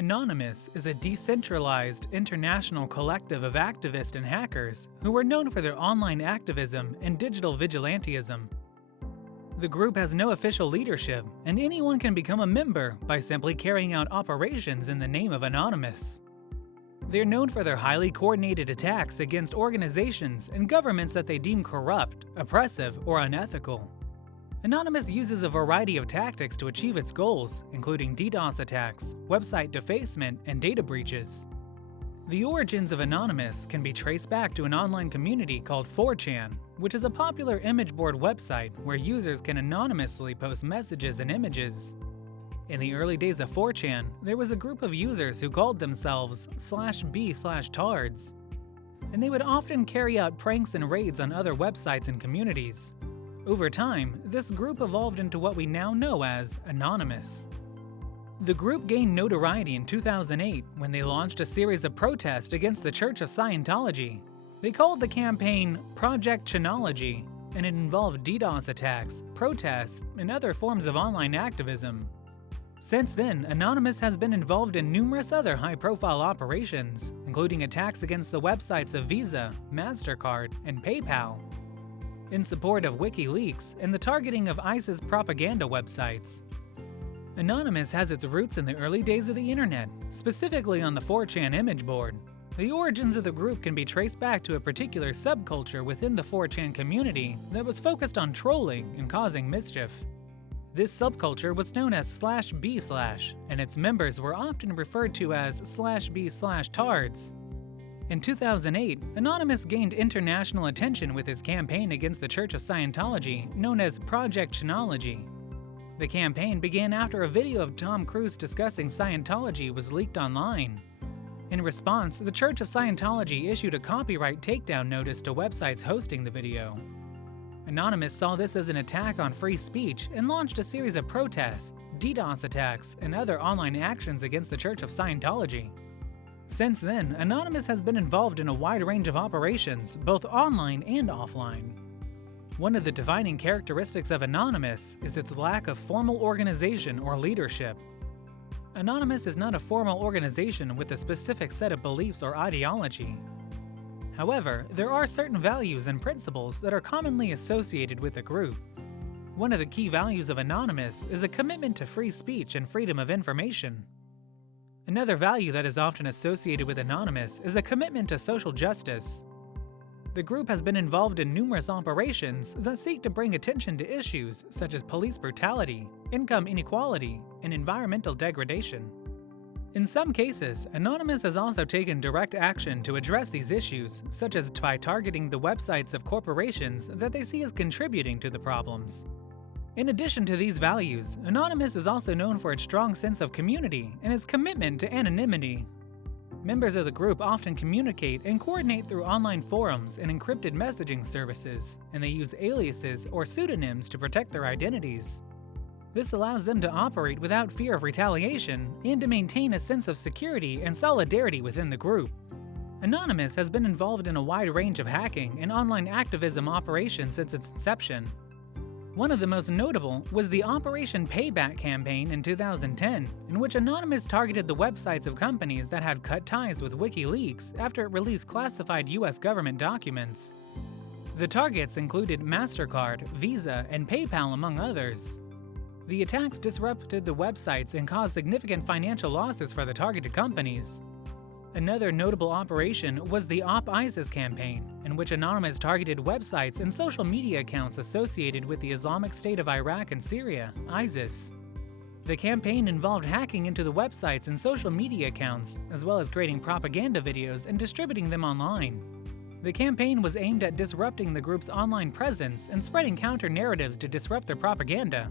Anonymous is a decentralized, international collective of activists and hackers who are known for their online activism and digital vigilantism. The group has no official leadership, and anyone can become a member by simply carrying out operations in the name of Anonymous. They're known for their highly coordinated attacks against organizations and governments that they deem corrupt, oppressive, or unethical. Anonymous uses a variety of tactics to achieve its goals, including DDoS attacks, website defacement, and data breaches. The origins of Anonymous can be traced back to an online community called 4chan, which is a popular image board website where users can anonymously post messages and images. In the early days of 4chan, there was a group of users who called themselves /b/tards, and they would often carry out pranks and raids on other websites and communities. Over time, this group evolved into what we now know as Anonymous. The group gained notoriety in 2008 when they launched a series of protests against the Church of Scientology. They called the campaign Project Chronicles, and it involved DDoS attacks, protests, and other forms of online activism. Since then, Anonymous has been involved in numerous other high-profile operations, including attacks against the websites of Visa, MasterCard, and PayPal, in support of WikiLeaks and the targeting of ISIS propaganda websites. Anonymous has its roots in the early days of the internet, specifically on the 4chan image board. The origins of the group can be traced back to a particular subculture within the 4chan community that was focused on trolling and causing mischief. This subculture was known as /b/, and its members were often referred to as /b/tards. In 2008, Anonymous gained international attention with its campaign against the Church of Scientology, known as Project Chronicles. The campaign began after a video of Tom Cruise discussing Scientology was leaked online. In response, the Church of Scientology issued a copyright takedown notice to websites hosting the video. Anonymous saw this as an attack on free speech and launched a series of protests, DDoS attacks, and other online actions against the Church of Scientology. Since then, Anonymous has been involved in a wide range of operations, both online and offline. One of the defining characteristics of Anonymous is its lack of formal organization or leadership. Anonymous is not a formal organization with a specific set of beliefs or ideology. However, there are certain values and principles that are commonly associated with the group. One of the key values of Anonymous is a commitment to free speech and freedom of information. Another value that is often associated with Anonymous is a commitment to social justice. The group has been involved in numerous operations that seek to bring attention to issues such as police brutality, income inequality, and environmental degradation. In some cases, Anonymous has also taken direct action to address these issues, such as by targeting the websites of corporations that they see as contributing to the problems. In addition to these values, Anonymous is also known for its strong sense of community and its commitment to anonymity. Members of the group often communicate and coordinate through online forums and encrypted messaging services, and they use aliases or pseudonyms to protect their identities. This allows them to operate without fear of retaliation and to maintain a sense of security and solidarity within the group. Anonymous has been involved in a wide range of hacking and online activism operations since its inception. One of the most notable was the Operation Payback campaign in 2010, in which Anonymous targeted the websites of companies that had cut ties with WikiLeaks after it released classified US government documents. The targets included MasterCard, Visa, and PayPal, among others. The attacks disrupted the websites and caused significant financial losses for the targeted companies. Another notable operation was the Op-ISIS campaign, in which Anonymous targeted websites and social media accounts associated with the Islamic State of Iraq and Syria, ISIS. The campaign involved hacking into the websites and social media accounts, as well as creating propaganda videos and distributing them online. The campaign was aimed at disrupting the group's online presence and spreading counter-narratives to disrupt their propaganda.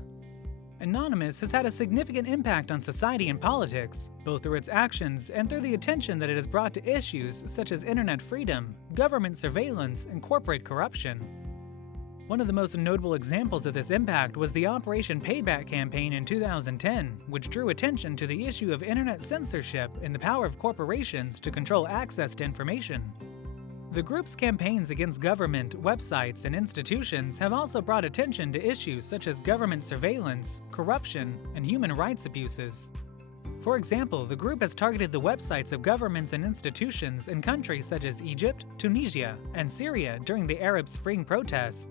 Anonymous has had a significant impact on society and politics, both through its actions and through the attention that it has brought to issues such as internet freedom, government surveillance, and corporate corruption. One of the most notable examples of this impact was the Operation Payback campaign in 2010, which drew attention to the issue of internet censorship and the power of corporations to control access to information. The group's campaigns against government, websites, and institutions have also brought attention to issues such as government surveillance, corruption, and human rights abuses. For example, the group has targeted the websites of governments and institutions in countries such as Egypt, Tunisia, and Syria during the Arab Spring protests.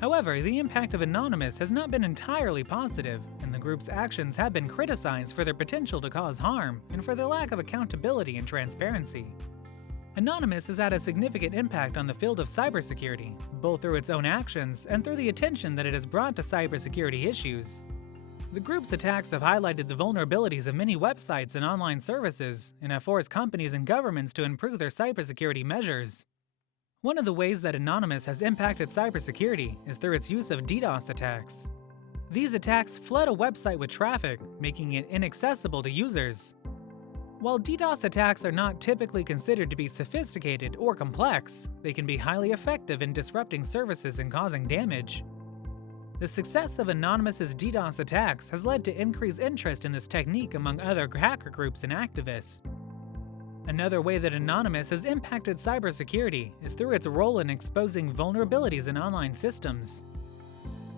However, the impact of Anonymous has not been entirely positive, and the group's actions have been criticized for their potential to cause harm and for their lack of accountability and transparency. Anonymous has had a significant impact on the field of cybersecurity, both through its own actions and through the attention that it has brought to cybersecurity issues. The group's attacks have highlighted the vulnerabilities of many websites and online services and have forced companies and governments to improve their cybersecurity measures. One of the ways that Anonymous has impacted cybersecurity is through its use of DDoS attacks. These attacks flood a website with traffic, making it inaccessible to users. While DDoS attacks are not typically considered to be sophisticated or complex, they can be highly effective in disrupting services and causing damage. The success of Anonymous's DDoS attacks has led to increased interest in this technique among other hacker groups and activists. Another way that Anonymous has impacted cybersecurity is through its role in exposing vulnerabilities in online systems.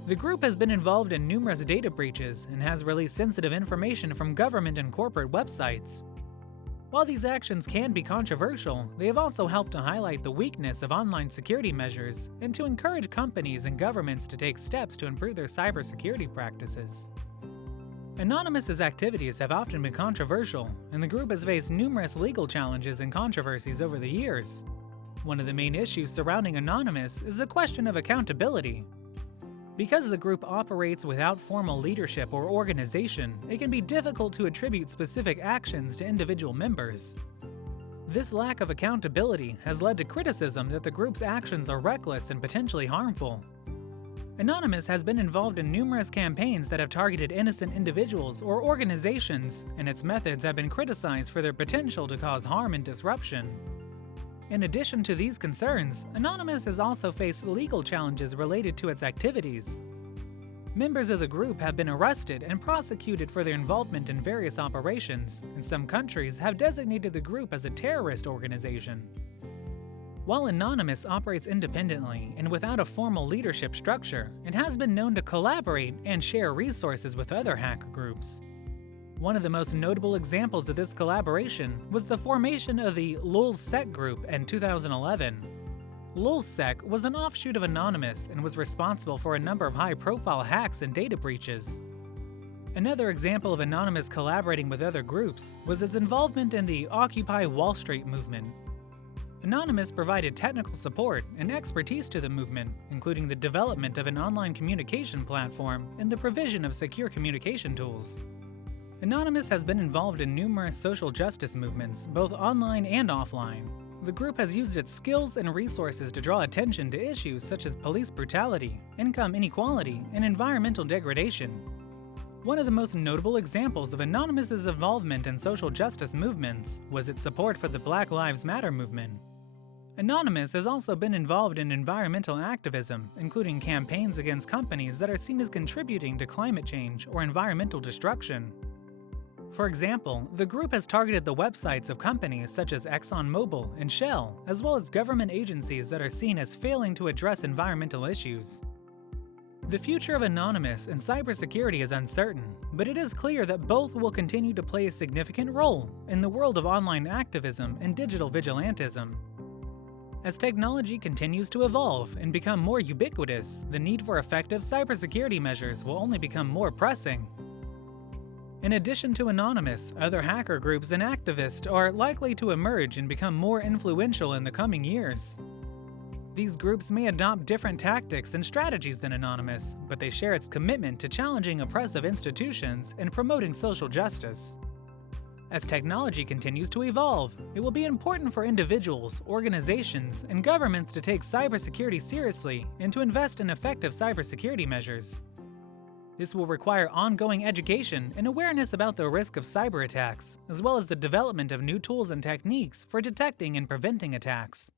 The group has been involved in numerous data breaches and has released sensitive information from government and corporate websites. While these actions can be controversial, they have also helped to highlight the weakness of online security measures and to encourage companies and governments to take steps to improve their cybersecurity practices. Anonymous's activities have often been controversial, and the group has faced numerous legal challenges and controversies over the years. One of the main issues surrounding Anonymous is the question of accountability. Because the group operates without formal leadership or organization, it can be difficult to attribute specific actions to individual members. This lack of accountability has led to criticism that the group's actions are reckless and potentially harmful. Anonymous has been involved in numerous campaigns that have targeted innocent individuals or organizations, and its methods have been criticized for their potential to cause harm and disruption. In addition to these concerns, Anonymous has also faced legal challenges related to its activities. Members of the group have been arrested and prosecuted for their involvement in various operations, and some countries have designated the group as a terrorist organization. While Anonymous operates independently and without a formal leadership structure, it has been known to collaborate and share resources with other hacker groups. One of the most notable examples of this collaboration was the formation of the LulzSec group in 2011. LulzSec was an offshoot of Anonymous and was responsible for a number of high-profile hacks and data breaches. Another example of Anonymous collaborating with other groups was its involvement in the Occupy Wall Street movement. Anonymous provided technical support and expertise to the movement, including the development of an online communication platform and the provision of secure communication tools. Anonymous has been involved in numerous social justice movements, both online and offline. The group has used its skills and resources to draw attention to issues such as police brutality, income inequality, and environmental degradation. One of the most notable examples of Anonymous's involvement in social justice movements was its support for the Black Lives Matter movement. Anonymous has also been involved in environmental activism, including campaigns against companies that are seen as contributing to climate change or environmental destruction. For example, the group has targeted the websites of companies such as ExxonMobil and Shell, as well as government agencies that are seen as failing to address environmental issues. The future of Anonymous and cybersecurity is uncertain, but it is clear that both will continue to play a significant role in the world of online activism and digital vigilantism. As technology continues to evolve and become more ubiquitous, the need for effective cybersecurity measures will only become more pressing. In addition to Anonymous, other hacker groups and activists are likely to emerge and become more influential in the coming years. These groups may adopt different tactics and strategies than Anonymous, but they share its commitment to challenging oppressive institutions and promoting social justice. As technology continues to evolve, it will be important for individuals, organizations, and governments to take cybersecurity seriously and to invest in effective cybersecurity measures. This will require ongoing education and awareness about the risk of cyber attacks, as well as the development of new tools and techniques for detecting and preventing attacks.